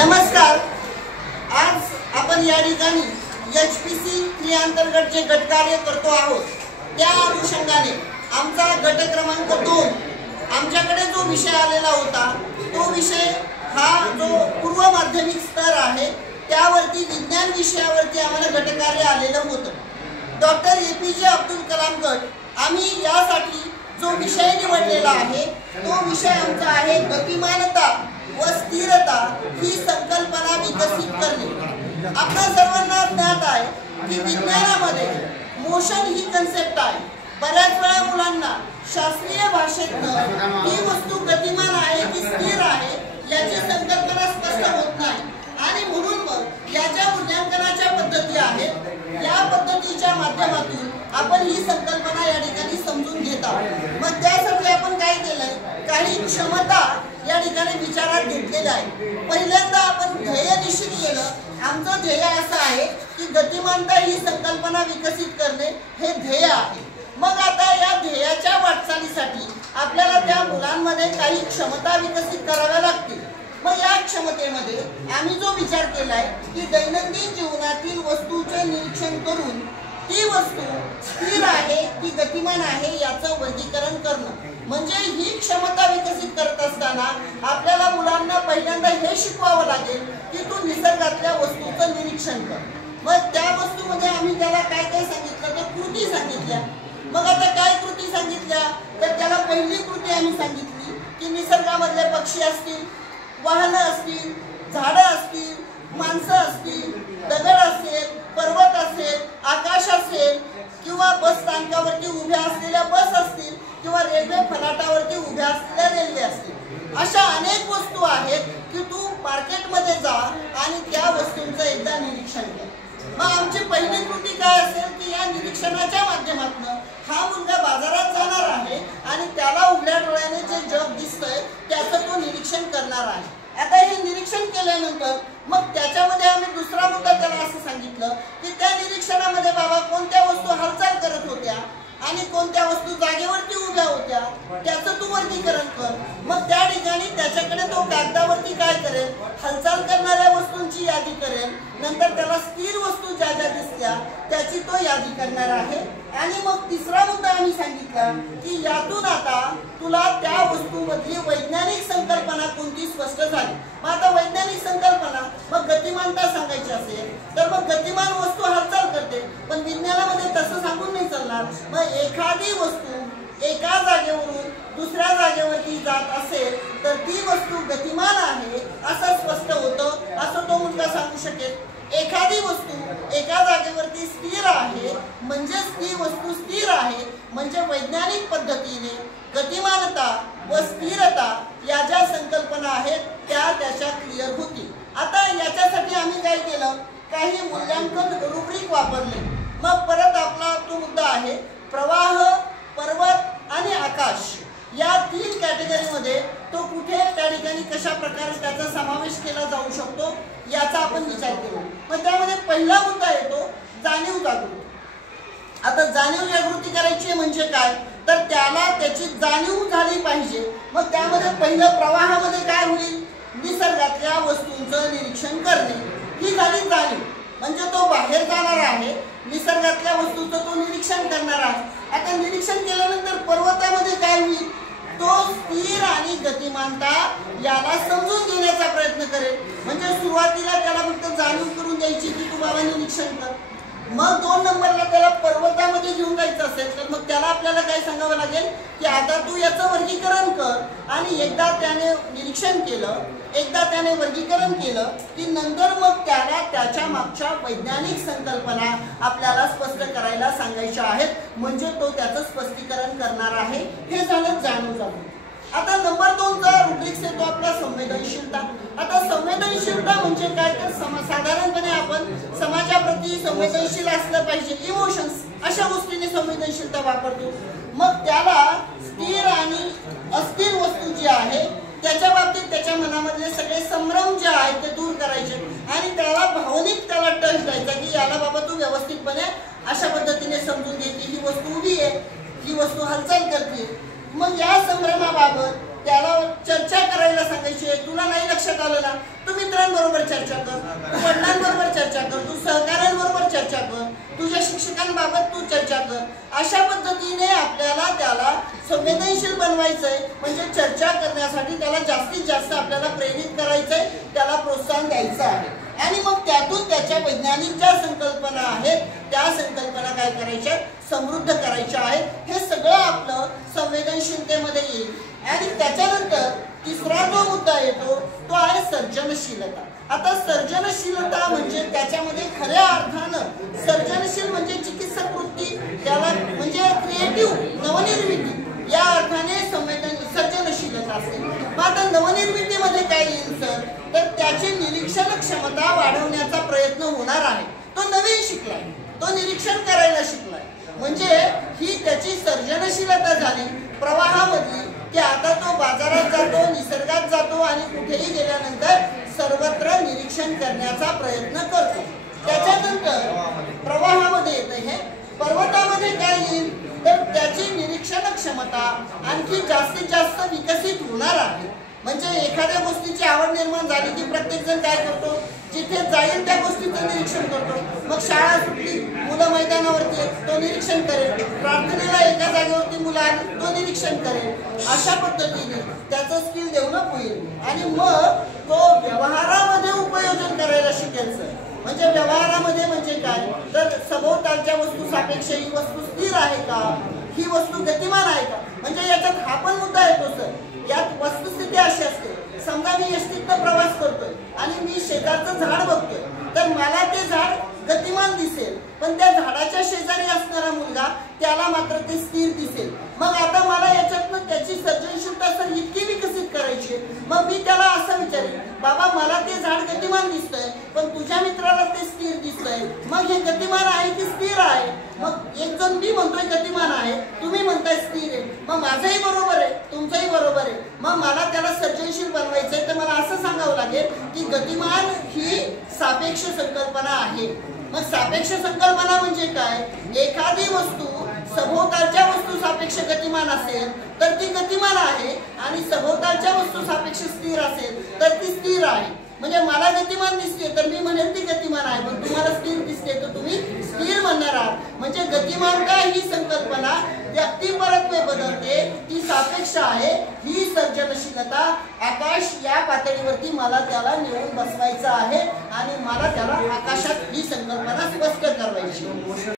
नमस्कार। आज आपण या ठिकाणी HPC क्रियांतर्गत जे गटकार्य करतो आहोत त्या अनुषंगाने आमचा गट क्रमांक 2 आमच्याकडे जो विषय आलेला होता तो विषय हा जो पूर्व माध्यमिक स्तर आहे त्यावरती विज्ञान विषयावरती आम्हाला गटकार्य आलेलं होतं। डॉक्टर APJ अब्दुल कलाम गट आम्ही यासाठी जो विषय निवडलेला आहे तो विषय आमचा आहे गतिमानता व स्थिरता ही संकल्पना विकसित करणे। आपल्या सर्वांना ज्ञात आहे की विज्ञानामध्ये मोशन ही कन्सेप्ट आहे। बऱ्याच वेळा मुलांना शास्त्रीय भाषेत ही वस्तू गतिमान आहे की स्थिर आहे याची संकल्पना स्पष्ट होत नाही आणि म्हणून मग याच्या मूल्यांकनाच्या पद्धती आहेत। या पद्धतीच्या माध्यमातून आपण ही संकल्पना या ठिकाणी समजून घेत आहोत। मग त्यासाठी आपण काय केलंय, काही क्षमता या ठिकाणी विचारात घेतलेल्या आहे। पहिल्यांदा आपण ध्येय निश्चित केलं। आमचं ध्येय असं आहे की गतिमानता ही संकल्पना विकसित करणे हे ध्येय आहे। मग आता या ध्येयाच्या वाटचालीसाठी आपल्याला त्या मुलांमध्ये काही क्षमता विकसित कराव्या लागतील। मग या क्षमतेमध्ये आम्ही जो विचार केलाय की दैनंदिन जीवनातील वस्तूचे निरीक्षण करून ती वस्तू स्थिर आहे की गतिमान आहे याचं वर्गीकरण करणं। म्हणजे ही क्षमता विकसित करत असताना आपल्याला मुलांना पहिल्यांदा हे शिकवावं लागेल की तू निसर्गातल्या वस्तूचं निरीक्षण कर। मग त्या वस्तूमध्ये आम्ही त्याला काय काय सांगितलं तर कृती सांगितल्या। मग आता काय कृती सांगितल्या तर त्याला पहिली कृती आम्ही सांगितली की निसर्गामधले पक्षी असतील, वाहनं असतील, झाडं असतील, माणसं असतील, दगड असेल, पर्वत असेल, आकाश असेल किंवा बस स्थानकावरती उभ्या असलेल्या बस असतील किंवा रेल्वे फलाटावरती उभ्या असलेल्या रेल्वे असतील, अशा अनेक वस्तू आहेत की तू मार्केटमध्ये जा आणि त्या वस्तूंचं एकदा निरीक्षण कर। मग आमची पहिली कृती काय असेल की या निरीक्षणाच्या माध्यमातून हा मुलगा बाजारात जाणार आहे आणि त्याला उघड्या डोळ्याने जे जग दिसतंय त्याचं तो निरीक्षण करणार आहे। आता हे निरीक्षण केल्यानंतर मग त्याच्यामध्ये आम्ही दुसरा मुद्दा त्याला असं सांगितलं की त्या निरीक्षणामध्ये बाबा कोणत्या वस्तू हालचाल करत होत्या आणि कोणत्या वस्तू जागेवरती उभ्या होत्या त्याचं तू वर्गीकरण कर। मग त्या ठिकाणी त्याच्याकडे तो कागदावरती काय करेल, हालचाल करणाऱ्या वस्तूंची यादी करेल, नंतर त्याला स्थिर वस्तू ज्या ज्या दिसल्या त्याची तो यादी करणार आहे। आणि मग तिसरा मुद्दा आम्ही सांगितला की यातून आता तुला त्या वस्तूमधली वैज्ञानिक संकल्पना कोणती स्पष्ट झाली। मग आता वैज्ञानिक संकल्पना मग गतिमानता सांगायची असेल तर मग गतिमान वस्तू हालचाल करते, पण विज्ञानामध्ये तसं सांगून नाही चालणार। मग एखादी वस्तू एका जागेवरून दुसऱ्या जागेवरती जात असेल तर ती वस्तू गतिमान आहे असं स्पष्ट होतं, असं तो मुलगा सांगू शकेल। एखादी वस्तू एका जागेवरती स्थिर आहे म्हणजे ती वस्तू स्थिर आहे म्हणजे वैज्ञानिक पद्धतीने गतिमानता व स्थिरता या ज्या संकल्पना आहेत त्या त्याच्या क्लिअर होतील। आता याच्यासाठी आम्ही काय केलं, काही मूल्यांकन रुब्रिक वापरले। मग परत आपला तो मुद्दा आहे प्रवाह, पर्वत आणि आकाश या 3 कॅटेगरीमध्ये तो कुठे त्या ठिकाणी कशा प्रकारे त्याचा समावेश केला जाऊ शकतो याचा आपण विचार केला। मग त्यामध्ये पहिला मुद्दा येतो जाणीव जागृती। आता जाणीव जागृती करायची म्हणजे काय तर त्याला त्याची जाणीव झाली पाहिजे। मग त्यामध्ये पहिलं प्रवाहामध्ये काय होईल, निसर्गातल्या वस्तूंचं निरीक्षण करणे ही झाली जाणीव। म्हणजे तो बाहेर जाणार आहे, निसर्गातल्या वस्तूचं तो निरीक्षण करणार आहे। आता निरीक्षण केल्यानंतर पर्वतामध्ये काय होईल, तो स्थिर आणि गतिमानता याला समजून घेण्याचा प्रयत्न करेल। म्हणजे सुरुवातीला त्याला फक्त जाणीव करून द्यायची की तू बाबा निरीक्षण कर। मग 2 नंबरला त्याला पर्वतामध्ये घेऊन जायचं असेल तर मग त्याला आपल्याला काय सांगावं लागेल की आता तू याचं वर्गीकरण कर। आणि एकदा त्याने निरीक्षण केलं, एकदा त्याने वर्गीकरण केलं की नंतर मग त्याला त्याच्या मागच्या वैज्ञानिक संकल्पना आपल्याला स्पष्ट करायला सांगायच्या आहेत, म्हणजे तो त्याचं स्पष्टीकरण करणार आहे। हे झालं जाणीव जागृती। आता नंबर 2चा रुब्रिक्स येतो आपला संवेदनशीलता। आता संवेदनशीलता म्हणजे काय तर साधारणपणे आपण समाजाप्रती संवेदनशील असलं पाहिजे, इमोशन्स अशा गोष्टीने संवेदनशीलता वापरतो। मग त्याला स्थिर आणि अस्थिर वस्तू जी आहे त्याच्या बाबतीत त्याच्या मनामधले सगळे संभ्रम जे आहेत ते दूर करायचे आणि त्याला भावनिक त्याला टच द्यायचा की याला बाबा तू व्यवस्थितपणे अशा पद्धतीने समजून घे की ही वस्तू उभी आहे, ही वस्तू हालचाल करते। मग या संभ्रमाबाबत त्याला चर्चा करायला सांगायची आहे. तुला नाही लक्षात आलं ना, तू मित्रांबरोबर चर्चा कर, तू वडिलांबरोबर चर्चा कर, तू सहकाऱ्यांबरोबर चर्चा कर, तुझ्या शिक्षकांबाबत तू चर्चा कर. अशा पद्धतीने आपल्याला त्याला संवेदनशील बनवायचंय. म्हणजे चर्चा करण्यासाठी त्याला जास्तीत जास्त आपल्याला प्रेरित करायचंय, त्याला प्रोत्साहन द्यायचं आहे. आणि मग त्यातून त्याच्या वैज्ञानिक ज्या संकल्पना आहेत त्या संकल्पना काय करायच्या, समृद्ध करायच्या आहेत. हे सगळं आपलं संवेदनशीलतेमध्ये येईल. आणि त्याच्यानंतर तिसरा जो मुद्दा येतो तो आहे सर्जनशीलता. आता सर्जनशीलता म्हणजे त्याच्यामध्ये खऱ्या अर्थानं सर्जनशील म्हणजे चिकित्सक वृत्ती, त्याला म्हणजे क्रिएटिव्ह नवनिर्मिती या अर्थाने सर्जनशीलता असेल. मग आता नवनिर्मितीमध्ये काय येईल सर, तर त्याची निरीक्षण क्षमता वाढवण्याचा प्रयत्न होणार आहे. तो नवीन शिकलाय, तो निरीक्षण करायला शिकलाय, म्हणजे ही त्याची सर्जनशीलता झाली प्रवाहामधली, की आता तो बाजारात जातो, निसर्गात जातो आणि कुठेही गेल्यानंतर सर्वत्र निरीक्षण करण्याचा प्रयत्न करतो. त्याच्यानंतर प्रवाहामध्ये येतं हे. पर्वतामध्ये काय येईल, तर त्याची निरीक्षण क्षमता आणखी जास्तीत जास्त विकसित होणार आहे. म्हणजे एखाद्या गोष्टीची आवड निर्माण झाली की प्रत्येक जण काय करतो, जिथे जाईल त्या गोष्टीचं निरीक्षण करतो. मग शाळा सुटली, मुलं मैदानावरती तो निरीक्षण करेल, प्रार्थनेला एका जागेवरती मुलं आली तो निरीक्षण करेल. अशा पद्धतीने त्याचं स्किल डेव्हलप होईल आणि मग तो व्यवहारामध्ये उपयोजन करायला शिकेल सर. म्हणजे व्यवहारामध्ये म्हणजे काय, तर सभोवतालच्या वस्तू सापेक्ष ही वस्तू स्थिर आहे का, ही वस्तू गतिमान आहे का. म्हणजे याच्यात हा पण मुद्दा येतो सर. यात वस्तुस्थिती अशी असते, समजा मी एसटीतनं प्रवास करतोय आणि मी शेजारचं झाड बघतोय, तर मला ते झाड गतिमान दिसेल, पण त्या झाडाच्या शेजारी असणारा मुलगा त्याला मात्र ते स्थिर दिसेल. मग आता मला याच्यातनं त्याची सर्जनशीलता सर इतकी विकसित करायची, मग मी त्याला असं विचारेन, बाबा मला ते झाड गतिमान दिसतंय पण तुझ्या मित्राला ते स्थिर दिसतंय, मग हे गतिमान आहे की स्थिर आहे. मग एक जण मी म्हणतोय गतिमान आहे, तुम्ही म्हणताय स्थिर आहे, मग माझंही बरोबर आहे तुमचंही बरोबर आहे. मग मला त्याला सर्जनशील बनवायचंय, तर मला असं सांगावं लागेल की गतिमान ही सापेक्ष संकल्पना आहे. मग सापेक्ष संकल्पना म्हणजे काय, एखादी वस्तू सभोवतालच्या वस्तू सापेक्ष गतिमान असेल तर ती गतिमान आहे आणि सभोवतालच्या वस्तू सापेक्ष स्थिर असेल तर ती स्थिर आहे. म्हणजे मला गतिमान दिसते तर मी म्हणेल ती गतिमान आहे, पण तुम्हाला स्थिर दिसते तर तुम्ही स्थिर म्हणणार आहात. म्हणजे गतिमानता ही संकल्पना व्यक्तिपरत्वे बदलते, ती सापेक्ष आहे. ही सर्जनशीलता आकाश या पातळीवरती मला त्याला नेऊन बसवायचं आहे आणि मला त्याला आकाशात ही संकल्पना स्पष्ट करवायची.